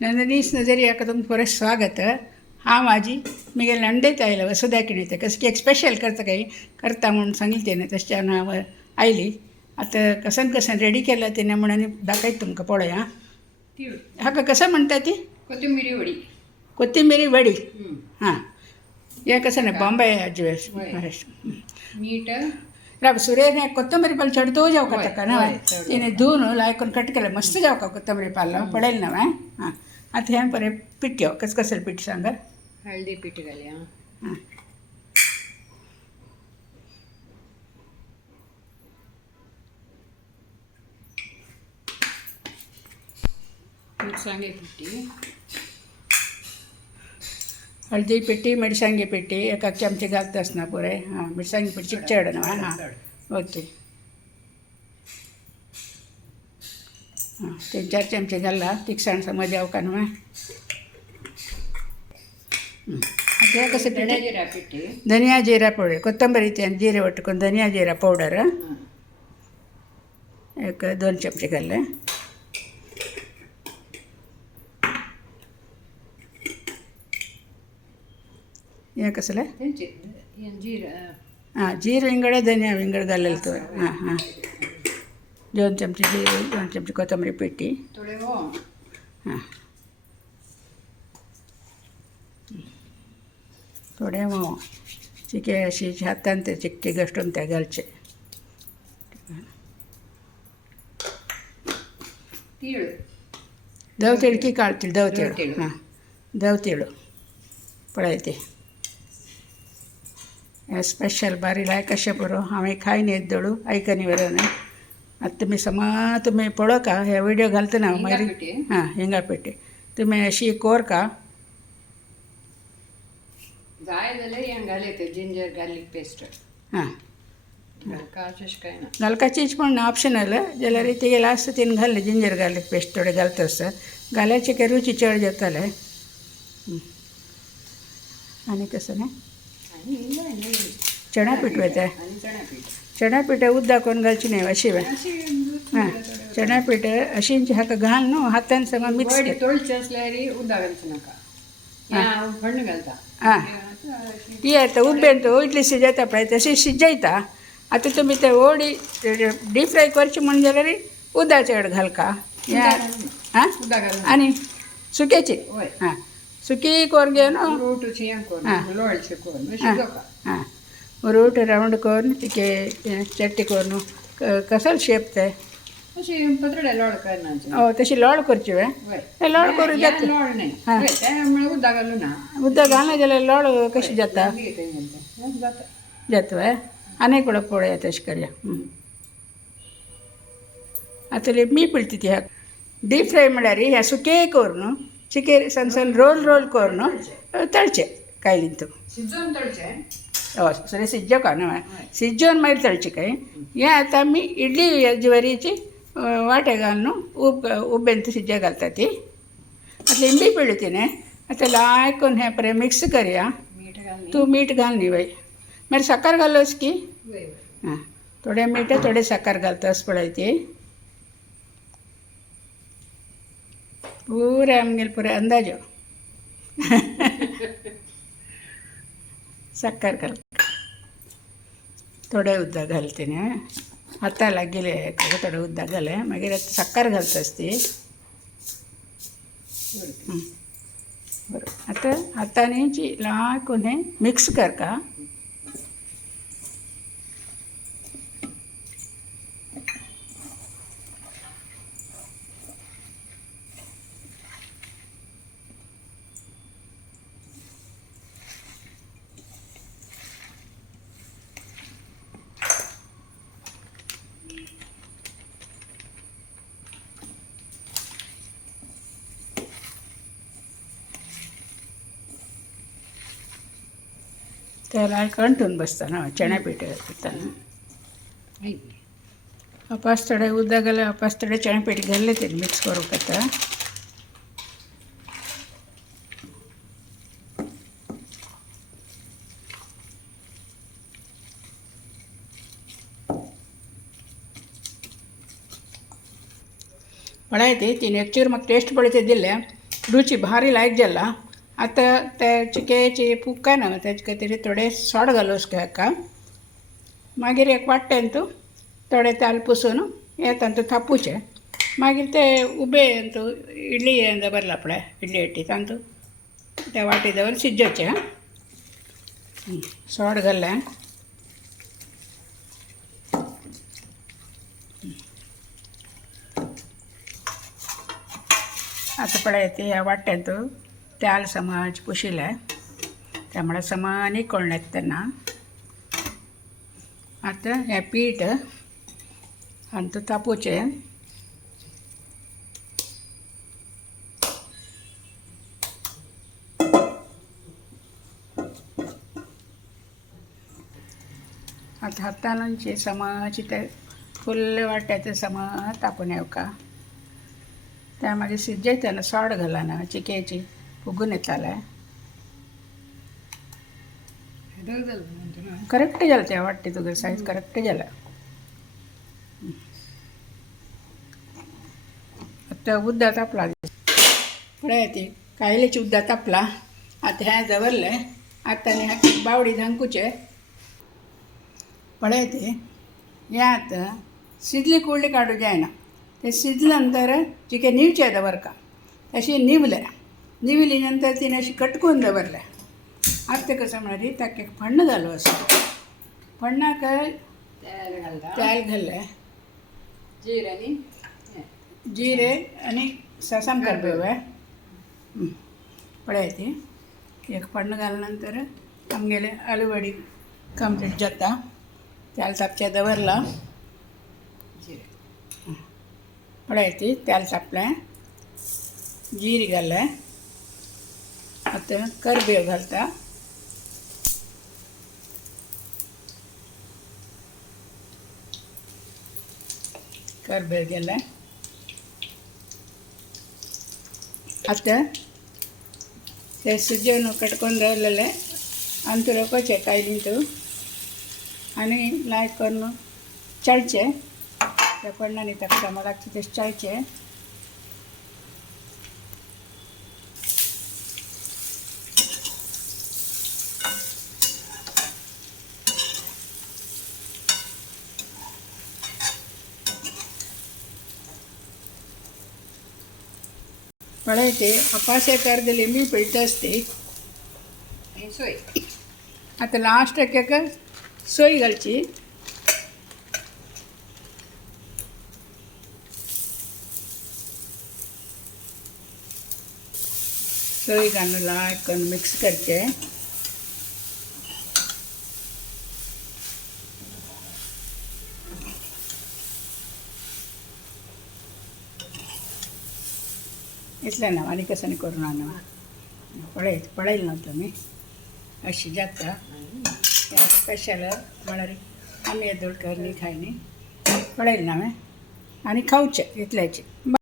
नंदनीस नजरी हाका तुमकां परत स्वागत. हा माझी मी गेल्या अंडेच आयला वसुधा किणीते कसं की एक स्पेशल करता काही करता म्हणून सांगितले ना तशा हांव आयली. आता कसन रेडी केलं तिने म्हणून दाखयत तुमकां पळोवया. हाका कसं म्हणटा ती कोथिंबिरी वडी. कोथिंबिरी वडी. हां हे कसं नाही बॉम्बे अज्वेस मीठ राव सुरेन हे कोथंबरी पाल चढ तो जावं का ताका ना तिने धुवन लायकून कट केलं मस्त जावं का कोथंबरी पालो पडेल ना हां आता हें बरें पिठ्यो कसं पीठ सांगा. हळदी पीठ घालया. हां मिरसांगे पिठी, हळदी पिठी मिरसांगी पिठी एक चमचे घालता आसना पुरे. हां मिरसांगी पिठी चड ना हां ओके. हां 3-4 चमचे घालला तिखसाण समज जावं का न्हू. आता हे कसं धनिया पिठी जिरा पिठी, धनिया जिरा पौडर कोथंबरीचे जिरे वटकून धनिया जिरा पावडर एक 2 चमचे घालले. हे कसलं जिरा हां जीर विंगड धनिया विंगड घालेलं तो. हां हां 2 चमचे जीरे 2 चमचे कोथंबरी पिठी. थोडे ओम, हां थोडे मोव चिके अशी हातान ते चिक्के घालून ते घालचे. तीळ, दवतीळ की काळतीळ दवतीळ. दवतीळ. हां दवतीळ पळय ते स्पेशल बारी लायक कशें बरो हांवें खायन येत दळू आयकनी बरोवन. आतां तुम्ही पळो का हे व्हिडिओ घालतना हांव हिंगा मागीर. पिठी. हां हिंगा पिठी तुम्ही अशी कोर का जाय जाल्यार हें घालयते जिंजर गार्लीक पेस्ट. हां का तशें कांय ना. घालपाचीच पण ऑप्शनल जाल्यार तेगे लास्ट तीन घाल्ले जिंजर गार्लीक पेस्ट थोडे घालता आसता घाल्याचे की रुची चड जाताले. आनी कसं न्ही आनी हिंगा चणा पीठ वयता आनी चणा पीठ. चणा पीठ उद्दा कोण घालची नाही अशी वे. हां चणा पीठ अशी हाका घाल न्हू हातान सगळं मिक्स वडी तळची असल्यार उदक घालचें नाका. हांव थंड घालता. हां ही आता उबेन तो इडली शिजयता पळय तशी शिजयता. आता तुमी ते वडी डीप फ्राय करची म्हण जाल्यार उदक चड घाल का. हां उदक घालून आनी सुक्याची हय. हां सुकी कोर घेवन रोट हें करून लोळशें करून शिजोवपा. हां रूट रावंड करून तिके चट्टी करून कसं शेप ते अशी पत्रडे लोळ करनाचे. तशी लोळ करची वे ते लोळ करूं जाता. लोळ न्ही हां. ते म्हळ्यार उदक घालूं ना. उदक घालना जाल्यार लोळ कशी जाता जाता. जाता वे. आनी कुठं पळोवया तशें करया. आतां मी पळयता ती डीप फ्राय म्हळ्यार ह्या सुके करून चिके सन रोल करून तळचे कायलीन तूं शिजोवन तळचें. हय सगळें सिज्जो का न्हू सिज्जोवन मागीर तळचें काय. हें आतां आमी इडली ज्वारीची वाटे घालून उबेन सिज्जे घालता ती. आतां लिंबी पिळ्ळी तिणें आतां लायकून हें बरें मिक्स करया. मीठ घालून. तूं मीठ घाल न्ही बाई मागीर साखर घालोस की. हां थोडे मीठ थोडे साखर घालतास पळय ती पुरे आमगेले पुरे अंदाजो. साखर घाल थोडे उदक घाल तिणें हाता लागीले थोडे उदक घालें मागीर आतां साखर घालतास ती. बरोबर आतां हातांनी जी लायकून हें मिक्स कर का. ते लायक अंटून बसता ना चण्या पीठ घालतना. वापस थोडे उदक घाले वापस थोडे चण्या पीठ घाल्ले ते मिक्स करूंक येता. पळय ती तिने एकचूर म्हाका टेस्ट पळय ते दिले रुची भारी लायक जाला. आता त्या चिकेची पुक्का ना तेजे खातीर थोडे सॉड घालोस का मागीर एक वाट्ट्यान तूं थोडे ताल पुसून येता तूं थापूचे. मागीर ते उबे तूं इडली हें दवरला पळय इडली हेटी तांतूं त्या वाटी दवर शिजोवचे. सॉड घालें आता पळय ते ह्या वाट्यान तूं त्याल समज पुशिले त्यामुळे समानी कोळणेत तेन्ना आता हें पीठ आनी तूं तापोवचें. आता हातानची समज ते फुल्ल वाट्याचे समज तापून येवका. त्या मागीर शिजयतना सॉड घाला ना चिकेची फुगून येताले. करेक्ट जालें त्या वाट्टी तुगे सायज करेक्ट जालें. आतां उद्दा तापला पळय ती कायलेची उद्दा तापला. आतां हें दवरलें. आतां ह्या बावडी धांकुचे पळय ती हें आतां शिजली कुळ्ळी काडूं जायना. ते शिजले नंतर चिके निवचे दवरका. तशी निवले निवली नंतर तिने अशी कटकून दवरले. आतां कसं म्हळ्यार ताका एक फण्ण घालो असो. फण्णाक तेल घालें जिरे आनी सासाम करपेवे पळय ती एक फण्ण घाल्या नंतर आमगेले आलू वडी कंप्लीट जाता. तेल तापचें दवरला. पळय ती तेल तापलें जीर घालें. आतां करबेव घालता. करबेव गेलें. आतां ते शिजोवन कटकून दवरलेले अंतुरकोचे कायलीन तूं आनी लायक करून चळचे. त्या पण्णांनी ताका टमाटाचे ते चळचे. पळय ते अपाशे करदली मी पिळटा आसती. सोय आतां लास्टाक एक सोय घालची. सोय घालून लायक करून मिक्स करचे. इतलें ना आनी कसं न्ही करून ना पळयलें ना तुमी अशी जाता. स्पेशल म्हळ्यार आमी येदोळकर न्ही खाय न्ही पळयलें ना हांवें आनी खावचें इतल्याचें.